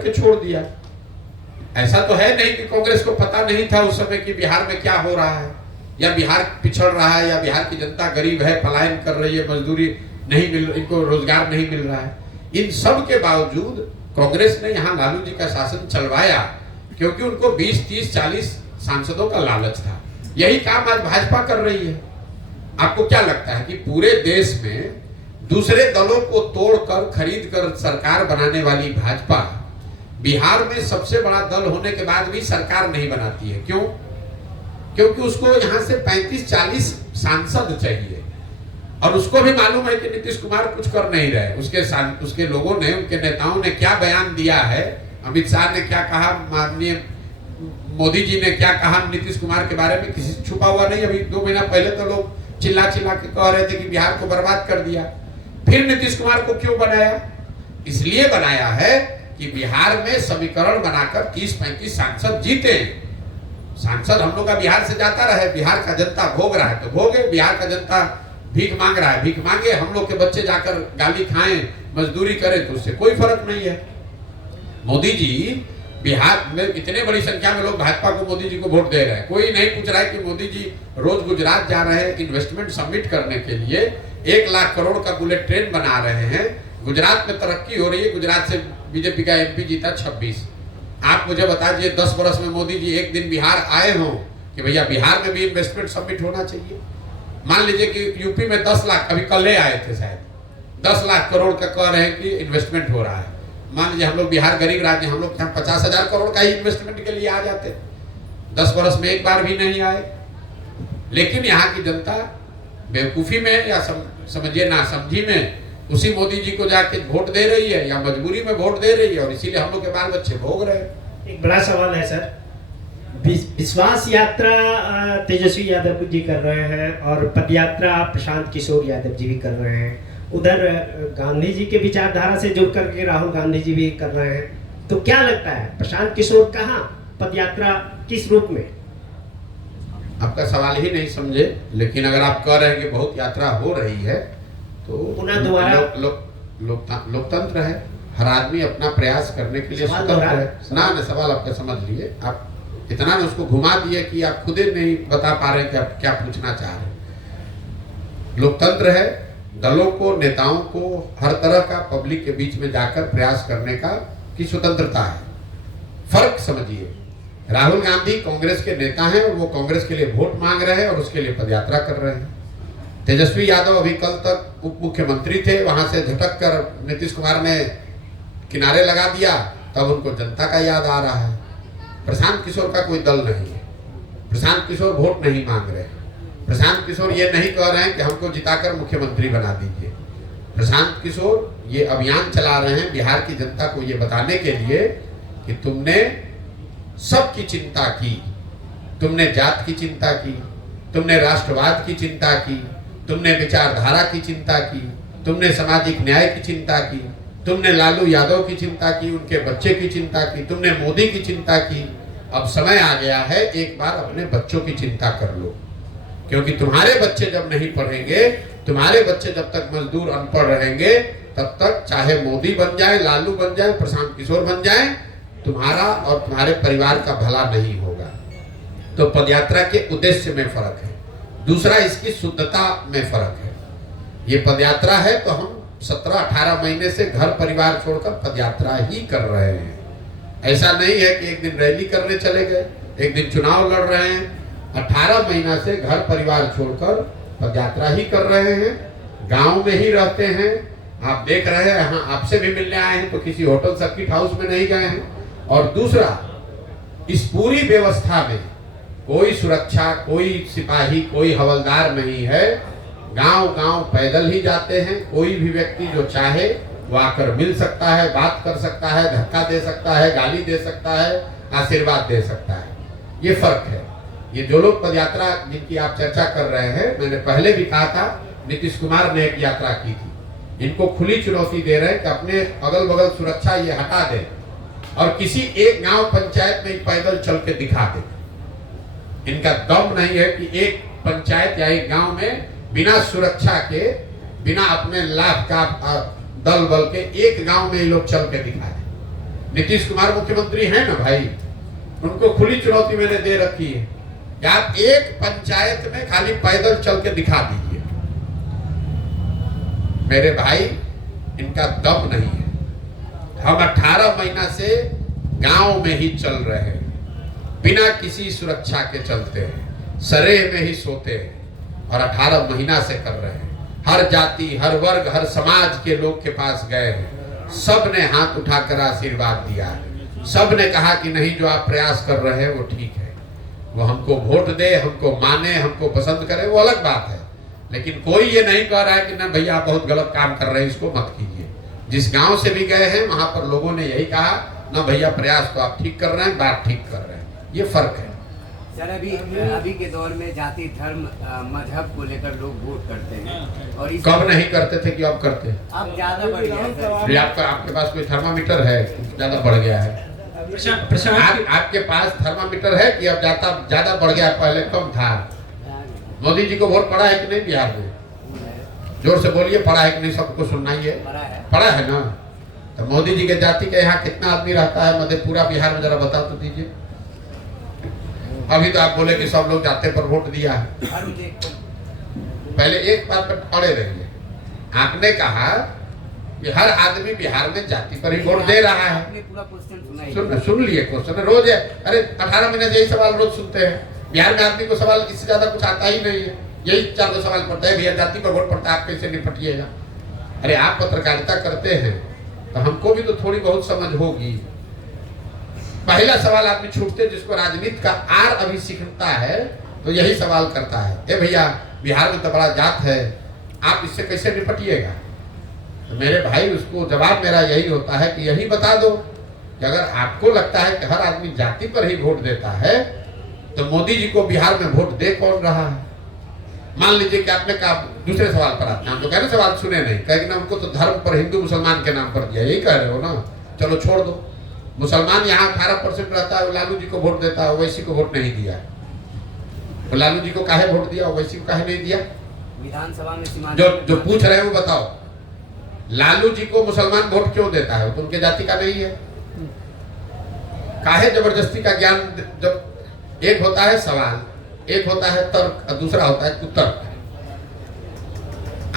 के छोड़ दिया। ऐसा तो है नहीं कि कांग्रेस को पता नहीं था उस समय कि बिहार में क्या हो रहा है, या बिहार पिछड़ रहा है, या बिहार की जनता गरीब है, पलायन कर रही है, मजदूरी नहीं मिल, इनको रोजगार नहीं मिल रहा है। इन सब के बावजूद कांग्रेस ने यहाँ लालू जी का शासन चलवाया, क्योंकि उनको 20, 30, 40 सांसदों का लालच था। यही काम आज भाजपा कर रही है। आपको क्या लगता है कि पूरे देश में दूसरे दलों को तोड़कर खरीद कर सरकार बनाने वाली भाजपा बिहार में सबसे बड़ा दल होने के बाद भी सरकार नहीं बनाती है? क्यों? क्योंकि उसको यहाँ से 35-40 सांसद चाहिए, और उसको भी मालूम है कि नीतीश कुमार कुछ कर नहीं रहे। उसके लोगों ने, उनके नेताओं ने क्या बयान दिया है, अमित शाह ने क्या कहा, माननीय मोदी जी ने क्या कहा नीतीश कुमार के बारे में, किसी से छुपा हुआ नहीं। अभी 2 महीना पहले तो लोग चिल्ला चिल्ला के कह रहे थे कि बिहार को बर्बाद कर दिया। फिर नीतीश कुमार को क्यों बनाया? इसलिए बनाया है कि बिहार में समीकरण बनाकर 30-35 सांसद जीते। सांसद हम लोग का बिहार से जाता रहे, बिहार का जनता भोग रहा है तो भोगे, बिहार का जनता भीख मांग रहा है भीख मांगे, हम लोग के बच्चे जाकर गाली खाएं, मजदूरी करें, तो उससे कोई फर्क नहीं है। मोदी जी, बिहार में इतने बड़ी संख्या में लोग भाजपा को, मोदी जी को वोट दे रहे हैं। कोई नहीं पूछ रहा है कि मोदी जी रोज गुजरात जा रहे हैं इन्वेस्टमेंट सबमिट करने के लिए, 1 लाख करोड़ का बुलेट ट्रेन बना रहे हैं, गुजरात में तरक्की हो रही है। गुजरात से बीजेपी का एमपी जीता 26। आप मुझे बता दीजिए 10 वर्ष में मोदी जी एक दिन बिहार आए हों कि भैया बिहार में भी इन्वेस्टमेंट सबमिट होना चाहिए। मान लीजिए कि यूपी में 10 लाख, अभी कल आए थे शायद, 10 लाख करोड़ का कह रहे हैं कि इन्वेस्टमेंट हो रहा है। मान लीजिए हम लोग बिहार गरीब राज्य, हम लोग यहाँ 50,000 करोड़ का ही इन्वेस्टमेंट के लिए आ जाते, 10 वर्ष में एक बार भी नहीं आए। लेकिन यहाँ की जनता बेवकूफी में या समझिए ना समझी में उसी मोदी जी को जाके वोट दे रही है, या मजबूरी में वोट दे रही है, और इसीलिए हम लोग के बाल बच्चे भोग रहे हैं। एक बड़ा सवाल है सर, विश्वास यात्रा तेजस्वी यादव जी कर रहे हैं और पद यात्रा प्रशांत किशोर यादव जी भी कर रहे हैं। उधर गांधी जी के विचारधारा से जुड़ करके राहुल गांधी जी भी कर रहे हैं। तो क्या लगता है प्रशांत किशोर कहाँ, पद यात्रा किस रूप में? आपका सवाल ही नहीं समझे, लेकिन अगर आप कह रहे हैं कि बहुत यात्रा हो रही है तो पुनः दोबारा लोकतंत्र है, हर आदमी अपना प्रयास करने के लिए स्वतंत्र है ना। सवाल आपका समझ लिए, आप इतना ने उसको घुमा दिया कि आप खुद ही नहीं बता पा रहे कि आप क्या पूछना चाह रहे हैं। लोकतंत्र है, दलों को, नेताओं को हर तरह का पब्लिक के बीच में जाकर प्रयास करने का की स्वतंत्रता है। फर्क समझिए, राहुल गांधी कांग्रेस के नेता हैं और वो कांग्रेस के लिए वोट मांग रहे हैं और उसके लिए पदयात्रा कर रहे हैं। तेजस्वी यादव अभी कल तक उप मुख्यमंत्री थे, वहां से झटक कर नीतीश कुमार ने किनारे लगा दिया, तब उनको जनता का याद आ रहा है। प्रशांत किशोर का कोई दल नहीं है, प्रशांत किशोर वोट नहीं मांग रहे हैं, प्रशांत किशोर ये नहीं कह रहे हैं कि हमको जिताकर मुख्यमंत्री बना दीजिए। प्रशांत किशोर ये अभियान चला रहे हैं बिहार की जनता को ये बताने के लिए कि तुमने सबकी चिंता की, तुमने जात की चिंता की, तुमने राष्ट्रवाद की चिंता की, तुमने विचारधारा की चिंता की, तुमने सामाजिक न्याय की चिंता की, तुमने लालू यादव की चिंता की, उनके बच्चे की चिंता की, तुमने मोदी की चिंता की। अब समय आ गया है, एक बार अपने बच्चों की चिंता कर लो, क्योंकि तुम्हारे बच्चे जब नहीं पढ़ेंगे, तुम्हारे बच्चे जब तक मजदूर अनपढ़ रहेंगे, तब तक चाहे मोदी बन जाए, लालू बन जाए, प्रशांत किशोर बन जाए, तुम्हारा और तुम्हारे परिवार का भला नहीं होगा। तो पदयात्रा के उद्देश्य में फर्क है। दूसरा, इसकी शुद्धता में फर्क है। ये पदयात्रा है तो हम 17-18 महीने से घर परिवार छोड़कर पदयात्रा ही कर रहे हैं। ऐसा नहीं है कि एक दिन रैली करने चले गए, एक दिन चुनाव लड़ रहे हैं। 18 महीना से घर परिवार छोड़कर पदयात्रा ही कर रहे हैं, गांव में ही रहते हैं। आप देख रहे हैं, हाँ, आपसे भी मिलने आए हैं तो किसी होटल सर्किट हाउस में नहीं गए हैं। और दूसरा, इस पूरी व्यवस्था में कोई सुरक्षा, कोई सिपाही, कोई हवलदार नहीं है। गांव-गांव पैदल ही जाते हैं। कोई भी व्यक्ति जो चाहे वो आकर मिल सकता है, बात कर सकता है, धक्का दे सकता है, गाली दे सकता है, आशीर्वाद दे सकता है। ये फर्क है। ये जो लोग पदयात्रा जिनकी आप चर्चा कर रहे हैं, मैंने पहले भी कहा था, नीतीश कुमार ने एक यात्रा की थी। इनको खुली चुनौती दे रहे हैं कि अपने अगल बगल सुरक्षा ये हटा दें और किसी एक गांव पंचायत में पैदल चल के दिखा दें। इनका दम नहीं है कि एक पंचायत या एक गांव में बिना सुरक्षा के, बिना अपने लाभ का दल बल के एक गांव में ये लोग चल के दिखा दें। नीतीश कुमार मुख्यमंत्री हैं ना भाई, उनको खुली चुनौती मैंने दे रखी है कि आप एक पंचायत में खाली पैदल चल के दिखा दीजिए। मेरे भाई, इनका दम नहीं है। हम 18 महीना से गांव में ही चल रहे हैं, बिना किसी सुरक्षा के चलते हैं, सरेह में ही सोते हैं और 18 महीना से कर रहे हैं। हर जाति, हर वर्ग, हर समाज के लोग के पास गए हैं, सब ने हाथ उठाकर आशीर्वाद दिया है, सब ने कहा कि नहीं, जो आप प्रयास कर रहे हैं वो ठीक है। वो हमको वोट दे, हमको माने, हमको पसंद करे, वो अलग बात है, लेकिन कोई ये नहीं कह रहा है कि ना भैया आप बहुत गलत काम कर रहे हैं, इसको मत कीजिए। जिस गांव से भी गए हैं वहां पर लोगों ने यही कहा, ना भैया प्रयास तो आप ठीक कर रहे हैं, बात ठीक कर रहे हैं, ये फर्क है। सर, अभी के दौर में जाति, धर्म, मजहब को लेकर लोग वोट करते हैं और कब नहीं करते थे कि अब करते हैं? अब ज्यादा बढ़ गया है। आपके पास कोई थर्मामीटर है? ज्यादा बढ़ गया है? आपके पास थर्मामीटर है कि अब ज्यादा बढ़ गया, पहले कम था? मोदी जी को वोट पड़ा है कि नहीं बिहार में? जोर से बोलिए, पड़ा है कि नहीं? सबको सुनाइए। पड़ा है ना? तो मोदी जी के जाति के यहाँ कितना आदमी रहता है मधेपुरा बिहार में, जरा बता तो दीजिए। अभी तो आप बोले कि सब लोग जाते पर वोट दिया है। पहले एक बात पर अड़े रहिए, आपने कहा कि हर आदमी बिहार में जाति पर ही वोट दे रहा है। सुन लिए क्वेश्चन, रोज है। अरे 18 महीने से यही सवाल रोज सुनते हैं। बिहार में आदमी को सवाल इससे ज्यादा कुछ आता ही नहीं है, यही 4 सवाल पड़ता है, भैया जाति पर वोट पड़ता है, आप कैसे निपटिएगा? अरे आप पत्रकारिता करते हैं तो हमको भी तो थोड़ी बहुत समझ होगी। पहला सवाल आदमी छूटते, जिसको राजनीति का आर अभी सीखता है तो यही सवाल करता है, ए भैया बिहार में तो बड़ा जात है, आप इससे कैसे निपटिएगा? तो मेरे भाई, उसको जवाब मेरा यही होता है कि यही बता दो कि अगर आपको लगता है कि हर आदमी जाति पर ही वोट देता है तो मोदी जी को बिहार में वोट दे कौन रहा है? मान लीजिए कि आपने कहा, दूसरे सवाल पर आते हैं, हम तो कह रहे सवाल सुने नहीं, कहेंगे ना हमको तो धर्म पर हिंदू मुसलमान के नाम पर दिया, यही कह रहे हो ना? चलो छोड़ दो, मुसलमान यहाँ 18% रहता है, वो लालू जी को वोट देता है, ओवैसी को वोट नहीं दिया। तो लालू जी को काहे वोट दिया, ओवैसी को काहे नहीं दिया? विधानसभा में जो पूछ रहे हैं वो बताओ, लालू जी को मुसलमान वोट क्यों देता है? तो उनके जाति का नहीं है। काहे जबरदस्ती का ज्ञान? जब एक होता है सवाल, एक होता है तर्क और दूसरा होता है कुतर्क।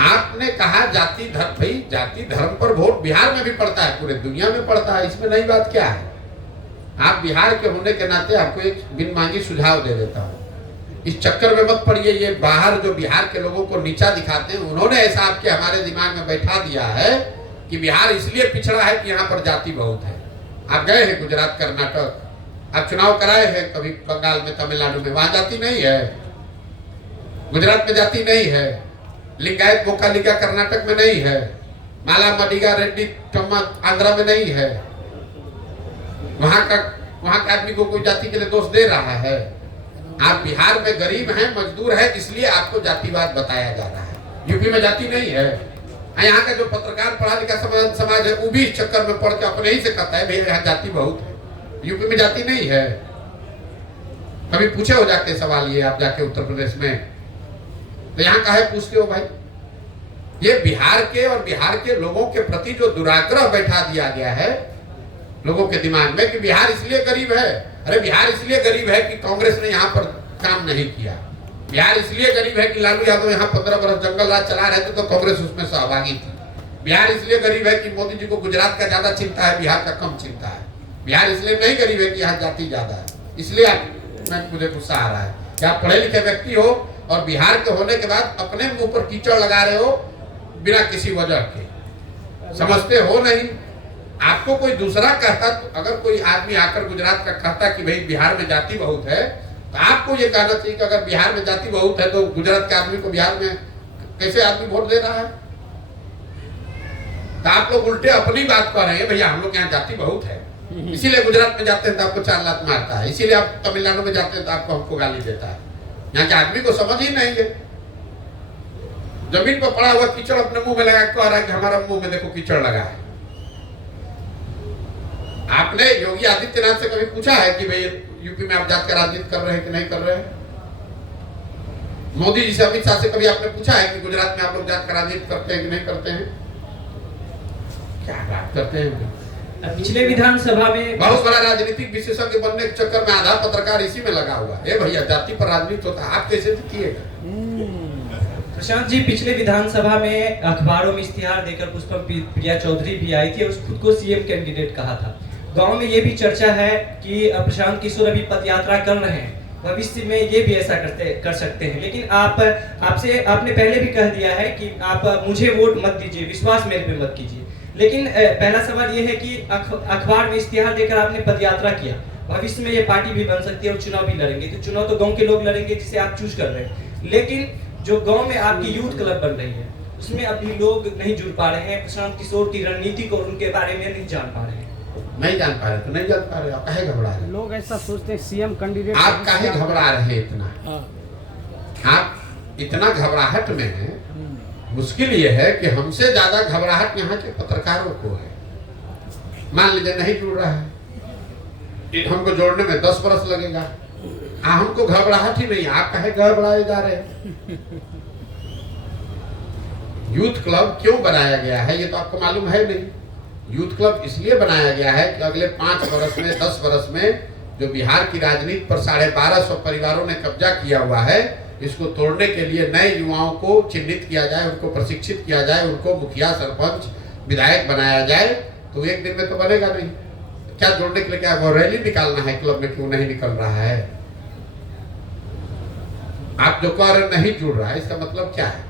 आपने कहा जाति धर्म, भाई जाति धर्म पर वोट बिहार में भी पड़ता है, पूरे दुनिया में पड़ता है, इसमें नई बात क्या है? आप बिहार के होने के नाते आपको एक बिन मांगी सुझाव दे देता हूँ, इस चक्कर में मत पड़िए। ये बाहर जो बिहार के लोगों को नीचा दिखाते हैं, उन्होंने ऐसा आपके हमारे दिमाग में बैठा दिया है कि बिहार इसलिए पिछड़ा है कि यहाँ पर जाति बहुत है। आप गए हैं गुजरात, कर्नाटक, आप चुनाव कराए हैं कभी बंगाल में, तमिलनाडु में, वहां जाति नहीं है? गुजरात में जाति नहीं है? लिंगायत बोकालिका कर्नाटक में नहीं है? माला मडिगा रेड्डी कम्मा आंध्रा में नहीं है? वहां का आदमी को कोई जाति के लिए दोष दे रहा है? आप बिहार में गरीब हैं, मजदूर है, इसलिए आपको जातिवाद बताया जा रहा है। यूपी में जाति नहीं है। यहाँ का जो पत्रकार पढ़ा लिखा समाज है, वो भी इस चक्कर में पड़ के अपने ही से कहता है भैया यहाँ जाति बहुत है, यूपी में जाति नहीं है। कभी पूछे हो जाके सवाल ये, आप जाके उत्तर प्रदेश में, तो यहाँ काहे पूछते हो भाई? ये बिहार के और बिहार के लोगों के प्रति जो दुराग्रह बैठा दिया गया है लोगों के दिमाग में कि बिहार इसलिए गरीब है। अरे बिहार इसलिए गरीब है कि कांग्रेस ने यहाँ पर काम नहीं किया। बिहार इसलिए गरीब है कि लालू यादव यहाँ 15 वर्ष जंगल राज चला रहे थे तो कांग्रेस उसमें सहभागी थी। बिहार इसलिए गरीब है कि मोदी जी को गुजरात का ज्यादा चिंता है, बिहार का कम चिंता है। बिहार इसलिए नहीं गरीब है कि यहाँ जाति ज्यादा है। इसलिए मुझे गुस्सा आ रहा है कि आप पढ़े लिखे व्यक्ति हो और बिहार के होने के बाद अपने मुंह पर कीचड़ लगा रहे हो बिना किसी वजह के। समझते हो नहीं? आपको कोई दूसरा कहता, तो अगर कोई आदमी आकर गुजरात का कहता कि भाई बिहार में जाति बहुत है, तो आपको ये कहना चाहिए कि अगर बिहार में जाति बहुत है तो गुजरात के आदमी को बिहार में कैसे आदमी वोट दे रहा है? तो आप लोग उल्टे अपनी बात कर रहे हैं, भैया हम लोग यहाँ जाति बहुत है, इसीलिए गुजरात में जाते हैं तो आपको 4 लात मारता है, इसीलिए आप तमिलनाडु में जाते हैं तो आपको हमको गाली देता है। यहाँ के आदमी को समझ ही नहीं है। जमीन पर पड़ा हुआ कीचड़ अपने मुंह में लगा कह रहा है कि हमारा मुंह में देखो कीचड़ लगा है। आपने योगी आदित्यनाथ से कभी पूछा है कि भाई यूपी में आप जात का राजनीति कर रहे हैं कि नहीं कर रहे हैं? मोदी जी से, अमित शाह से कभी आपने पूछा है कि गुजरात में आप लोग जात का राजनीति करते हैं कि नहीं करते हैं? क्या बात करते हैं? पिछले विधानसभा में बहुत बड़ा राजनीतिक विशेषज्ञ बनने के चक्कर में आधा पत्रकार इसी में लगा हुआ है। भैया जाति पर राजनीति होता है, आप कैसे जीतिएगा? प्रशांत जी, पिछले विधानसभा में अखबारों में इश्तिहार देकर पुष्पम प्रिया चौधरी भी आई थी और खुद को सीएम कैंडिडेट कहा था। गांव में ये भी चर्चा है कि प्रशांत किशोर अभी पदयात्रा कर रहे हैं, भविष्य में ये भी ऐसा कर सकते हैं, लेकिन आपने पहले भी कह दिया है कि आप मुझे वोट मत दीजिए, विश्वास मेरे पे मत कीजिए। लेकिन पहला सवाल ये है कि अखबार में इश्तिहार देकर आपने पदयात्रा किया, भविष्य में ये पार्टी भी बन सकती है और चुनाव भी लड़ेंगे, तो चुनाव तो गांव के लोग लड़ेंगे जिसे आप चूज कर रहे हैं, लेकिन जो गांव में आपकी यूथ क्लब बन रही है उसमें अभी लोग नहीं जुड़ पा रहे हैं, प्रशांत किशोर की रणनीति को उनके बारे में नहीं जान पा रहे हैं। नहीं जान पा रहे तो नहीं जान पा रहे, आप काहे घबरा रहे? लोग ऐसा सोचते हैं सीएम कैंडिडेट, आप काहे घबरा रहे इतना? आप इतना घबराहट में हैं, मुश्किल ये है कि हमसे ज्यादा घबराहट यहाँ के पत्रकारों को है। मान लीजिए नहीं जुड़ रहा है, हमको जोड़ने में 10 बरस लगेगा, हमको घबराहट ही नहीं, आप काहे घबराए जा रहे हैं? यूथ क्लब क्यों बनाया गया है ये तो आपको मालूम है नहीं। यूथ क्लब इसलिए बनाया गया है कि अगले 5 वर्ष में 10 वर्ष में जो बिहार की राजनीति पर 1250 परिवारों ने कब्जा किया हुआ है, इसको तोड़ने के लिए नए युवाओं को चिन्हित किया जाए, उनको प्रशिक्षित किया जाए, उनको मुखिया, सरपंच, विधायक बनाया जाए, तो एक दिन में तो बनेगा नहीं। क्या जोड़ने के लिए क्या वो रैली निकालना है? क्लब में क्यों नहीं निकल रहा है? आप जो कह रहे नहीं जुड़ रहा है, इसका मतलब क्या है?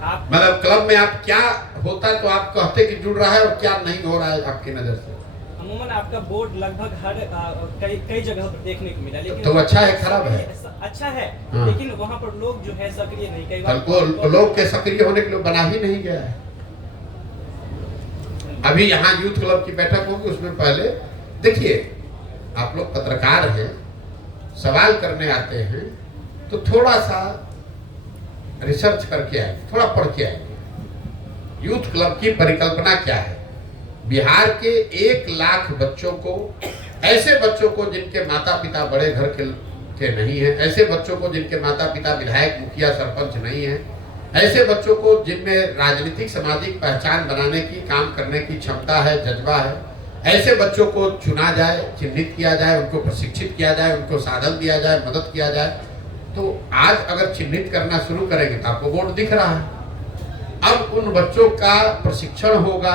मतलब क्लब में आप क्या होता तो आप कहते कि जुड़ रहा है और क्या नहीं हो रहा है आपकी नजर से? अमूमन आपका बोर्ड लगभग हर कई जगह पर देखने को मिला, लेकिन तो अच्छा है खराब है? अच्छा है, हाँ। लेकिन वहाँ पर लोग जो है सक्रिय नहीं, कई बार तो लोग के सक्रिय होने के लिए बना ही नहीं गया है। अभी यहाँ यूथ क्लब की बैठक होगी, उसमें पहले देखिए, आप लोग पत्रकार हैं, सवाल करने आते हैं तो थोड़ा सा रिसर्च करके आए, थोड़ा पढ़ के आए। यूथ क्लब की परिकल्पना क्या है? बिहार के 1 लाख बच्चों को, ऐसे बच्चों को जिनके माता पिता बड़े घर के नहीं हैं, ऐसे बच्चों को जिनके माता पिता विधायक, मुखिया, सरपंच नहीं हैं, ऐसे बच्चों को जिनमें राजनीतिक सामाजिक पहचान बनाने की, काम करने की क्षमता है, जज्बा है, ऐसे बच्चों को चुना जाए, चिन्हित किया जाए, उनको प्रशिक्षित किया जाए, उनको साधन दिया जाए, मदद किया जाए। तो आज अगर चिन्हित करना शुरू करेंगे तो आपको बोर्ड दिख रहा है। अब उन बच्चों का प्रशिक्षण होगा,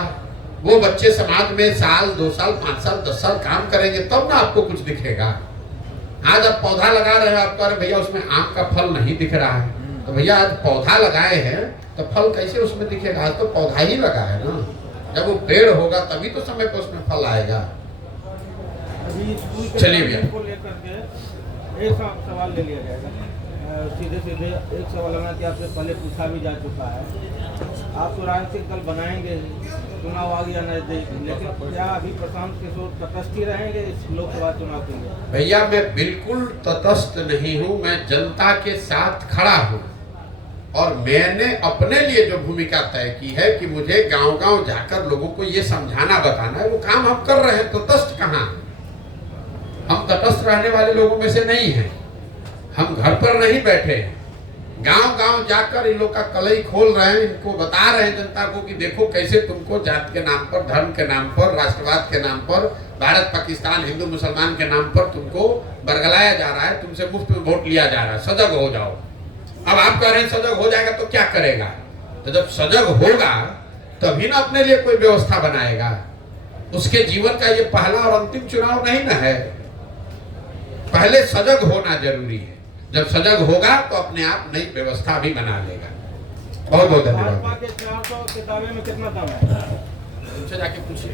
वो बच्चे समाज में साल, 2 साल, 5 साल, 10 साल काम करेंगे, तब ना आपको कुछ दिखेगा। आज आप पौधा लगा रहे हो, आप कह रहे भैया उसमें आम का फल नहीं दिख रहा है, तो भैया आज पौधा लगाए हैं तो फल कैसे उसमें दिखेगा? आज तो पौधा ही लगा है ना, जब वो पेड़ होगा तभी तो समय पर उसमें फल आएगा। चलिए भैया, एक सवाल ले लिया जाएगा, सीधे एक सवाल है कि आपसे पहले पूछा भी जा चुका है, आप तो राजनीतिक दल बनाएंगे, चुनाव आ गया नजदीक, लेकिन क्या अभी प्रशांत किशोर तटस्थ ही रहेंगे इस लोकसभा चुनाव के लिए? भैया मैं बिल्कुल तटस्थ नहीं हूँ, मैं जनता के साथ खड़ा हूँ और मैंने अपने लिए जो भूमिका तय की है कि मुझे गांव-गांव जाकर लोगों को ये समझाना, बताना है, वो काम हम कर रहे हैं। तटस्थ कहाँ? हम तटस्थ रहने वाले लोगों में से नहीं हैं। हम घर पर नहीं बैठे हैं, गांव-गांव जाकर इन लोग का कलई खोल रहे हैं, इनको बता रहे हैं जनता को कि देखो कैसे तुमको जात के नाम पर, धर्म के नाम पर, राष्ट्रवाद के नाम पर, भारत पाकिस्तान, हिंदू मुसलमान के नाम पर तुमको बरगलाया जा रहा है, तुमसे मुफ्त में वोट लिया जा रहा है, सजग हो जाओ। अब आप कह रहे हैं सजग हो जाएगा तो क्या करेगा? तो जब सजग होगा तभी ना अपने लिए कोई व्यवस्था बनाएगा। उसके जीवन का ये पहला और अंतिम चुनाव नहीं ना है। पहले सजग होना जरूरी है, जब सजग होगा तो अपने आप नई व्यवस्था भी बना लेगा। बहुत बहुत धन्यवाद। भाजपा के 400 के दावे में कितना दम है? उनसे जाके पूछिए।